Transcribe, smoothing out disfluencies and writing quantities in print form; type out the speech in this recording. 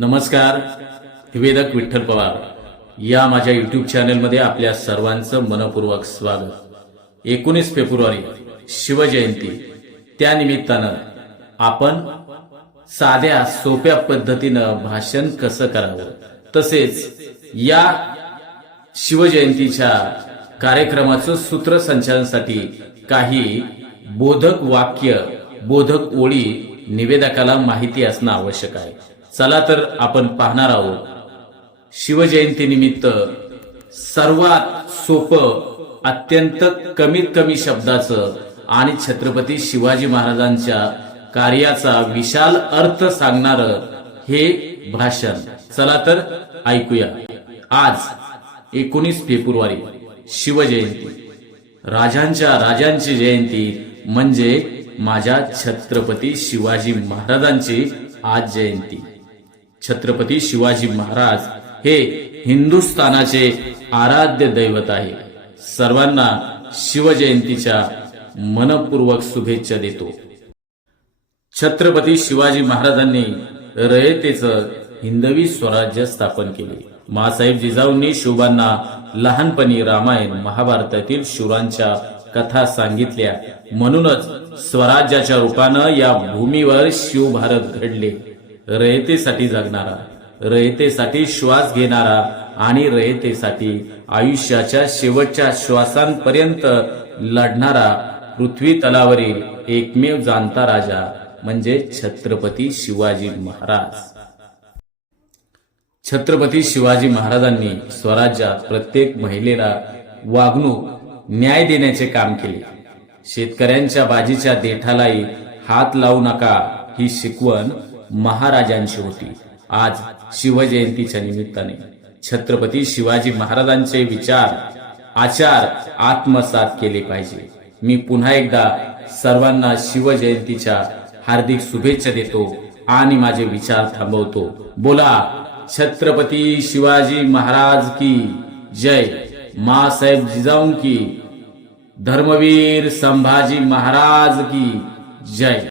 नमस्कार. निवेदक विठ्ठल पवार या माझ्या यूट्यूब चॅनलमध्ये आपल्या सर्वांचं मनपूर्वक स्वागत. 19 फेब्रुवारी शिवजयंती, त्या निमित्तानं आपण साध्या सोप्या पद्धतीनं भाषण कसं करावं, तसेच या शिवजयंतीच्या कार्यक्रमाचं सूत्रसंचालनासाठी काही बोधक वाक्य, बोधक ओळी निवेदकाला माहिती असणं आवश्यक आहे. चला तर आपण पाहणार आहोत. शिवजयंती निमित्त सर्वात सोपं, अत्यंत कमीत कमी शब्दाचं आणि छत्रपती शिवाजी महाराजांच्या कार्याचा विशाल अर्थ सांगणारं हे भाषण. चला तर ऐकूया. आज 19 फेब्रुवारी शिवजयंती, राजांची जयंती म्हणजे माझ्या छत्रपती शिवाजी महाराजांची आज जयंती. छत्रपती शिवाजी महाराज हे हिंदुस्थानाचे आराध्य दैवत आहे. सर्वांना शिवजयंतीच्या मनपूर्वक शुभेच्छा देतो. छत्रपती शिवाजी महाराजांनी रयतेचं हिंदवी स्वराज्य स्थापन केले. माँसाहेब जिजाऊंनी शिवबांना लहानपणी रामायण महाभारतातील शूरांच्या कथा सांगितल्या. म्हणूनच स्वराज्याच्या रूपानं या भूमीवर शिवभारत घडले. रयतेसाठी जगणारा, रयतेसाठी श्वास घेणारा आणि रयतेसाठी आयुष्याच्या शेवटच्या श्वासांपर्यंत लढणारा पृथ्वी तलावरील एकमेव जाणता राजा म्हणजे छत्रपती शिवाजी महाराज. छत्रपती शिवाजी महाराजांनी स्वराज्यात प्रत्येक महिलेला वागणूक, न्याय देण्याचे काम केले. शेतकऱ्यांच्या बाजीच्या देठालाही हात लावू नका ही शिकवण महाराजांची होती. आज शिवजयंतीच्या निमित्ताने छत्रपती शिवाजी महाराजांचे विचार, आचार आत्मसात केले पाहिजे. मी पुन्हा एकदा सर्वांना शिवजयंतीच्या हार्दिक शुभेच्छा देतो आणि माझे विचार थांबवतो. बोला छत्रपती शिवाजी महाराज की जय. माँसाहेब जिजाऊ की, धर्मवीर संभाजी महाराज की जय.